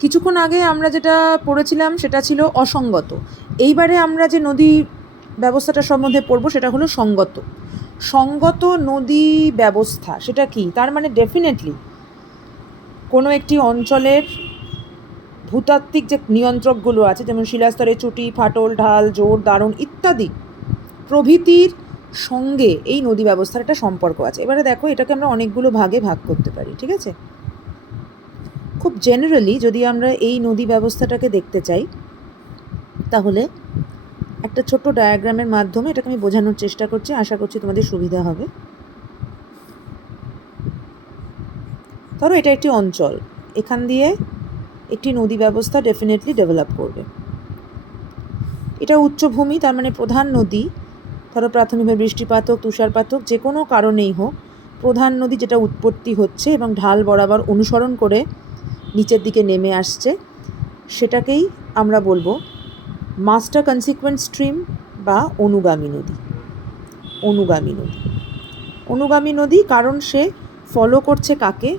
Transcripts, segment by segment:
কিছুক্ষণ আগে আমরা যেটা পড়েছিলাম সেটা ছিল অসঙ্গত। এইবারে আমরা যে নদী ব্যবস্থাটা সম্বন্ধে পড়ব সেটা হলো সঙ্গত। সঙ্গত নদী ব্যবস্থা সেটা কি? তার মানে ডেফিনেটলি কোনো একটি অঞ্চলের ভূতাত্ত্বিক যে নিয়ন্ত্রকগুলো আছে, যেমন শিলাস্তরে চুটি, ফাটল, ঢাল, জোর, দারুণ ইত্যাদি প্রভৃতির সঙ্গে এই নদী ব্যবস্থার একটা সম্পর্ক আছে। এবারে দেখো, এটাকে আমরা অনেকগুলো ভাগে ভাগ করতে পারি, ঠিক আছে? খুব জেনারেলি যদি আমরা এই নদী ব্যবস্থাটাকে দেখতে চাই, তাহলে একটা ছোট্ট ডায়াগ্রামের মাধ্যমে এটাকে আমি বোঝানোর চেষ্টা করছি, আশা করছি তোমাদের সুবিধা হবে। ধরো এটা একটি অঞ্চল, এখান দিয়ে একটি নদী ব্যবস্থা ডেফিনেটলি ডেভেলপ করবে। এটা উচ্চভূমি, তার মানে প্রধান নদী, ধরো প্রাথমিকভাবে বৃষ্টিপাত হোক, তুষারপাত হোক, যে কোনো কারণেই হোক, প্রধান নদী যেটা উৎপত্তি হচ্ছে এবং ঢাল বরাবর অনুসরণ করে নিচের দিকে নেমে আসছে, সেটাকেই আমরা বলবো মাস্টার কনসিকুয়েন্ট স্ট্রিম বা অনুগামী নদী। অনুগামী নদী, অনুগামী নদী কারণ সে ফলো করছে কাকে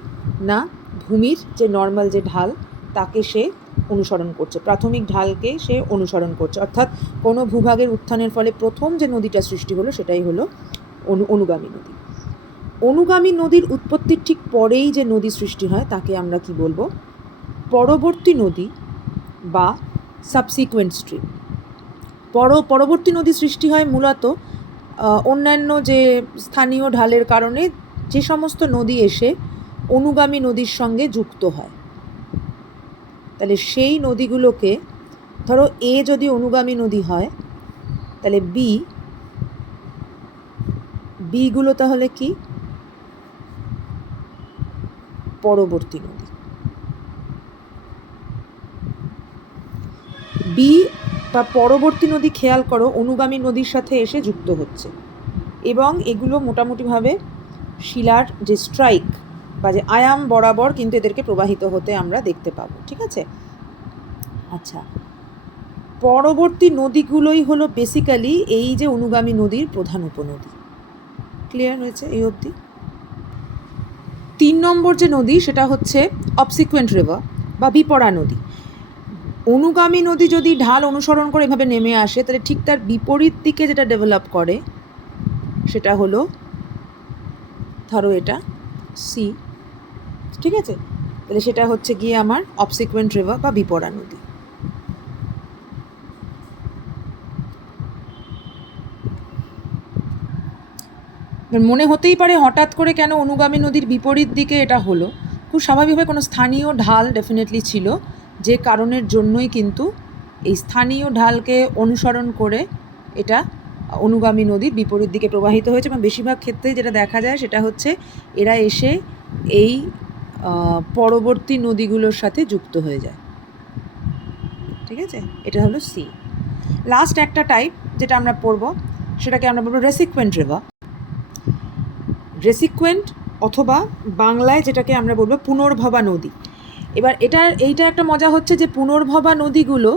না, ভূমির যে নর্মাল যে ঢাল তাকে সে অনুসরণ করছে, প্রাথমিক ঢালকে সে অনুসরণ করছে। অর্থাৎ কোনো ভূভাগের উত্থানের ফলে প্রথম যে নদীটা সৃষ্টি হলো সেটাই হলো অনুগামী নদী। অনুগামী নদীর উৎপত্তির ঠিক পরেই যে নদী সৃষ্টি হয় তাকে আমরা কি বলবো? পরবর্তী নদী বা সাবসিকুয়েন্ট স্ট্রিম। পরবর্তী নদী সৃষ্টি হয় মূলত অন্যান্য যে স্থানীয় ঢালের কারণে যে সমস্ত নদী এসে অনুগামী নদীর সঙ্গে যুক্ত হয়। তাহলে সেই নদীগুলোকে, ধরো এ যদি অনুগামী নদী হয়, তাহলে বিগুলো তাহলে কি? পরবর্তী নদী। বি বা পরবর্তী নদী, খেয়াল করো, অনুগামী নদীর সাথে এসে যুক্ত হচ্ছে এবং এগুলো মোটামুটিভাবে শিলার যে স্ট্রাইক বা যে আয়াম বরাবর কিন্তু এদেরকে প্রবাহিত হতে আমরা দেখতে পাবো, ঠিক আছে? আচ্ছা, পরবর্তী নদীগুলোই হলো বেসিক্যালি এই যে অনুগামী নদীর প্রধান উপনদী। ক্লিয়ার হয়েছে এই অবধি? 3 নম্বর যে নদী সেটা হচ্ছে অবসিকুয়েন্ট রিভার বা বিপরা নদী। অনুগামী নদী যদি ঢাল অনুসরণ করে এভাবে নেমে আসে, তাহলে ঠিক তার বিপরীত দিকে যেটা ডেভেলপ করে সেটা হলো, ধরো এটা সি, ঠিক আছে? তাহলে সেটা হচ্ছে গিয়ে আমার অবসিকুয়েন্ট রিভার বা বিপরা নদী। মনে হতেই পারে হঠাৎ করে কেন অনুগামী নদীর বিপরীত দিকে এটা হলো। খুব স্বাভাবিকভাবে কোনো স্থানীয় ঢাল ডেফিনেটলি ছিল, যে কারণের জন্যই কিন্তু এই স্থানীয় ঢালকে অনুসরণ করে এটা অনুগামী নদীর বিপরীত দিকে প্রবাহিত হয়েছে। এবং বেশিরভাগ ক্ষেত্রে যেটা দেখা যায় সেটা হচ্ছে এরা এসে এই পরবর্তী নদীগুলোর সাথে যুক্ত হয়ে যায়, ঠিক আছে? এটা হলো সি। লাস্ট একটা টাইপ যেটা আমরা পড়ব সেটাকে আমরা বলবো রেসিকুয়েন্ট রিভার। রেসিকুয়েন্ট অথবা বাংলায় যেটাকে আমরা বলবো পুনর্ভবা নদী। এবার এইটা একটা মজা হচ্ছে যে পুনর্ভবা নদীগুলো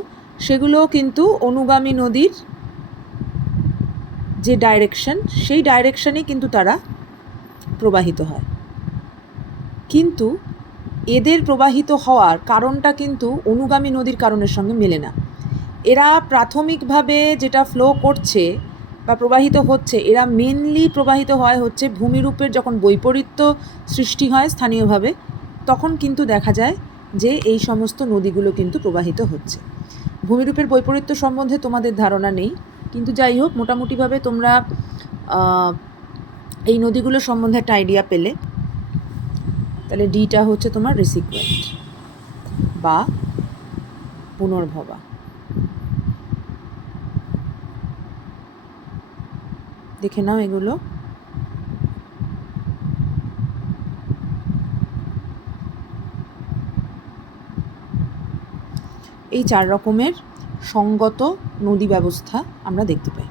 সেগুলো কিন্তু অনুগামী নদীর যে ডাইরেকশন, সেই ডাইরেকশনেই কিন্তু তারা প্রবাহিত হয়, কিন্তু এদের প্রবাহিত হওয়ার কারণটা কিন্তু অনুগামী নদীর কারণের সঙ্গে মেলে না। এরা প্রাথমিকভাবে যেটা ফ্লো করছে বা প্রবাহিত হচ্ছে, এরা মেনলি প্রবাহিত হয় হচ্ছে ভূমিরূপের যখন বৈপরীত্য সৃষ্টি হয় স্থানীয়ভাবে, তখন কিন্তু দেখা যায় যে এই সমস্ত নদীগুলো কিন্তু প্রবাহিত হচ্ছে। ভূমিরূপের বৈপরীত্য সম্বন্ধে তোমাদের ধারণা নেই, কিন্তু যাই হোক মোটামুটিভাবে তোমরা এই নদীগুলো সম্বন্ধে একটা আইডিয়া পেলে। তাহলে ডিটা হচ্ছে তোমার রেসিকুয়েন্ট বা পুনর্ভবা। দেখে নাও এগুলো। এই 4 রকমের সঙ্গত নদী ব্যবস্থা আমরা দেখতে পাই।